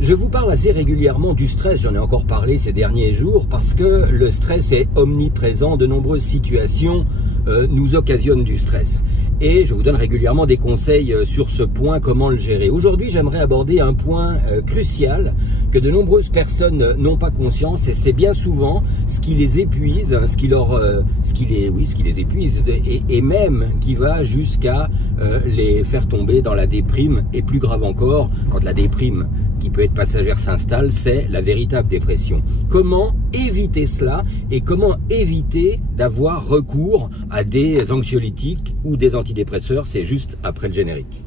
Je vous parle assez régulièrement du stress, j'en ai encore parlé ces derniers jours, parce que le stress est omniprésent, de nombreuses situations nous occasionnent du stress. Et je vous donne régulièrement des conseils sur ce point, comment le gérer. Aujourd'hui, j'aimerais aborder un point crucial que de nombreuses personnes n'ont pas conscience, et c'est bien souvent ce qui les épuise, ce qui les épuise, et même qui va jusqu'à les faire tomber dans la déprime, et plus grave encore, quand la déprime qui peut être passagère s'installe, c'est la véritable dépression. Comment éviter cela et comment éviter d'avoir recours à des anxiolytiques ou des antidépresseurs? C'est juste après le générique.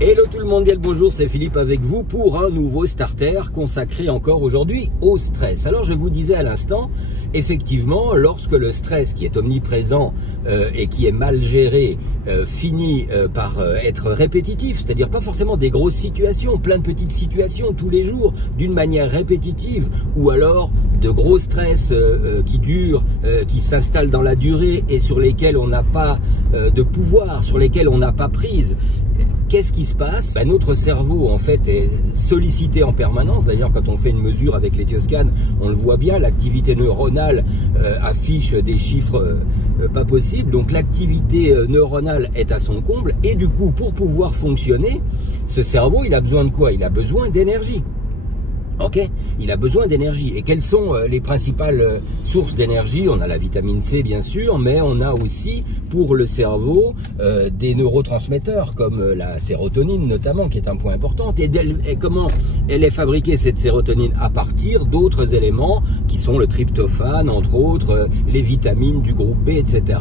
Hello tout le monde, bien le bonjour, c'est Philippe avec vous pour un nouveau starter consacré encore aujourd'hui au stress. Alors je vous disais à l'instant, effectivement, lorsque le stress qui est omniprésent et qui est mal géré finit par être répétitif, c'est-à-dire pas forcément des grosses situations, plein de petites situations tous les jours d'une manière répétitive, ou alors de gros stress qui durent, qui s'installent dans la durée et sur lesquels on n'a pas de pouvoir, sur lesquels on n'a pas prise. Qu'est-ce qui se passe? Notre cerveau en fait est sollicité en permanence. D'ailleurs, quand on fait une mesure avec l'éthioscan, on le voit bien, l'activité neuronale affiche des chiffres pas possibles. Donc l'activité neuronale est à son comble, et du coup, pour pouvoir fonctionner, ce cerveau, il a besoin de quoi? Il a besoin d'énergie. Ok, il a besoin d'énergie. Et quelles sont les principales sources d'énergie? On a la vitamine C bien sûr, mais on a aussi pour le cerveau des neurotransmetteurs comme la sérotonine notamment, qui est un point important. Et comment elle est fabriquée, cette sérotonine? À partir d'autres éléments qui sont le tryptophane, entre autres, les vitamines du groupe B, etc.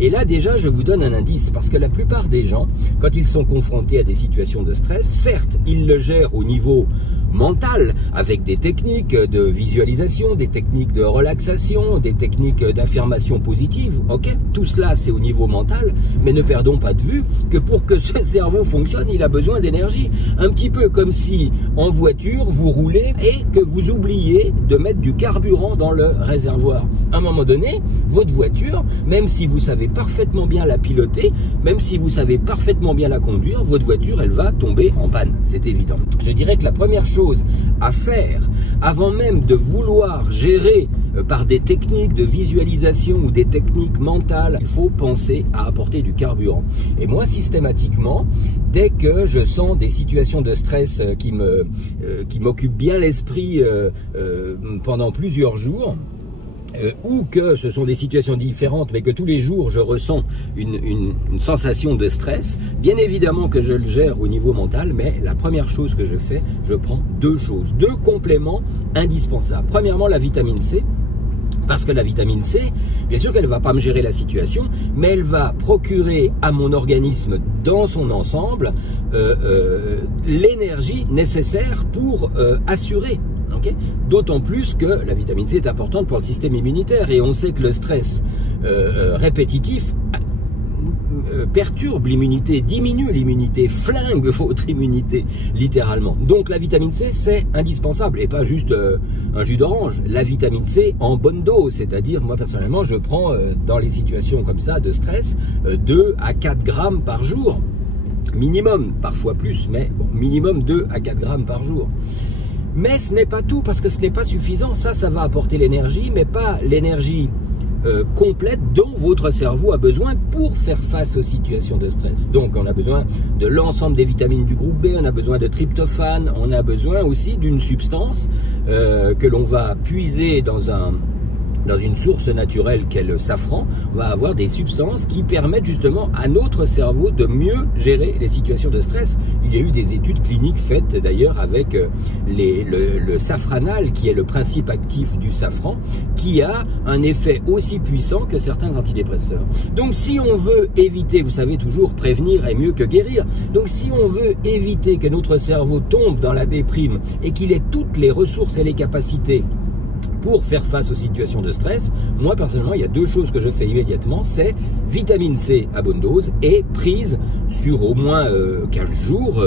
Et là déjà je vous donne un indice, parce que la plupart des gens, quand ils sont confrontés à des situations de stress, certes ils le gèrent au niveau mental, avec des techniques de visualisation, des techniques de relaxation, des techniques d'affirmation positive, ok, tout cela c'est au niveau mental, mais ne perdons pas de vue que pour que ce cerveau fonctionne, il a besoin d'énergie. Un petit peu comme si en voiture vous roulez et que vous oubliez de mettre du carburant dans le réservoir. À un moment donné, votre voiture, même si vous savez parfaitement bien la piloter, même si vous savez parfaitement bien la conduire, votre voiture elle va tomber en panne, c'est évident. Je dirais que la première chose à faire avant même de vouloir gérer par des techniques de visualisation ou des techniques mentales, il faut penser à apporter du carburant. Et moi systématiquement, dès que je sens des situations de stress qui m'occupent bien l'esprit pendant plusieurs jours, ou que ce sont des situations différentes, mais que tous les jours je ressens une sensation de stress, bien évidemment que je le gère au niveau mental, mais la première chose que je fais, je prends deux compléments indispensables. Premièrement, la vitamine C, parce que la vitamine C, bien sûr qu'elle ne va pas me gérer la situation, mais elle va procurer à mon organisme dans son ensemble l'énergie nécessaire pour assurer. Okay. D'autant plus que la vitamine C est importante pour le système immunitaire, et on sait que le stress répétitif perturbe l'immunité, diminue l'immunité, flingue votre immunité littéralement. Donc la vitamine C c'est indispensable, et pas juste un jus d'orange. La vitamine C en bonne dose, c'est-à-dire moi personnellement je prends dans les situations comme ça de stress 2 à 4 grammes par jour minimum, parfois plus, mais bon, minimum 2 à 4 grammes par jour. Mais ce n'est pas tout, parce que ce n'est pas suffisant. Ça va apporter l'énergie, mais pas l'énergie complète dont votre cerveau a besoin pour faire face aux situations de stress. Donc on a besoin de l'ensemble des vitamines du groupe B, on a besoin de tryptophane, on a besoin aussi d'une substance que l'on va puiser dans une source naturelle qu'est le safran. On va avoir des substances qui permettent justement à notre cerveau de mieux gérer les situations de stress. Il y a eu des études cliniques faites d'ailleurs avec le safranal, qui est le principe actif du safran, qui a un effet aussi puissant que certains antidépresseurs. Donc si on veut éviter, vous savez toujours prévenir est mieux que guérir, donc si on veut éviter que notre cerveau tombe dans la déprime et qu'il ait toutes les ressources et les capacités pour faire face aux situations de stress, moi personnellement il y a deux choses que je fais immédiatement, c'est vitamine C à bonne dose et prise sur au moins 15 jours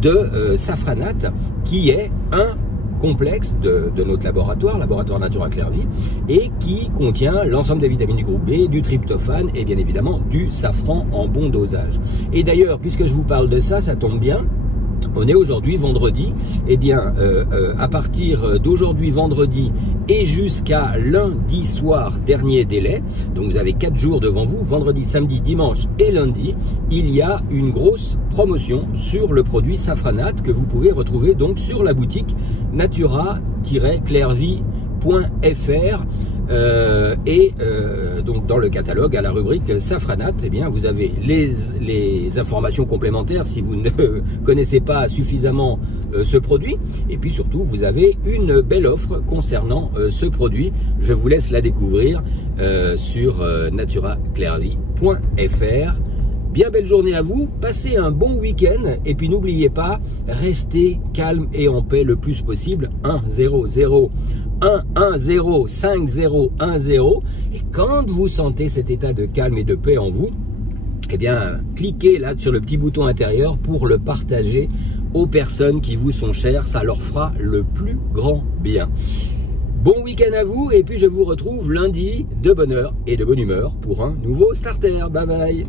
de safranate, qui est un complexe de notre laboratoire Natura Clairvie, et qui contient l'ensemble des vitamines du groupe B, du tryptophane et bien évidemment du safran en bon dosage. Et d'ailleurs, puisque je vous parle de ça, ça tombe bien. On est aujourd'hui vendredi, et bien à partir d'aujourd'hui vendredi et jusqu'à lundi soir dernier délai, donc vous avez 4 jours devant vous, vendredi, samedi, dimanche et lundi, il y a une grosse promotion sur le produit Safranat que vous pouvez retrouver donc sur la boutique natura-clairvie.fr. Donc dans le catalogue, à la rubrique Safranat, eh bien vous avez les informations complémentaires si vous ne connaissez pas suffisamment ce produit, et puis surtout vous avez une belle offre concernant ce produit. Je vous laisse la découvrir sur natura-clairvie.fr. Bien belle journée à vous, passez un bon week-end, et puis n'oubliez pas, restez calme et en paix le plus possible. 1-0-0 1-1-0 5-0-1-0, et quand vous sentez cet état de calme et de paix en vous, eh bien cliquez là sur le petit bouton intérieur pour le partager aux personnes qui vous sont chères, ça leur fera le plus grand bien. Bon week-end à vous, et puis je vous retrouve lundi de bonne heure et de bonne humeur pour un nouveau starter. Bye bye.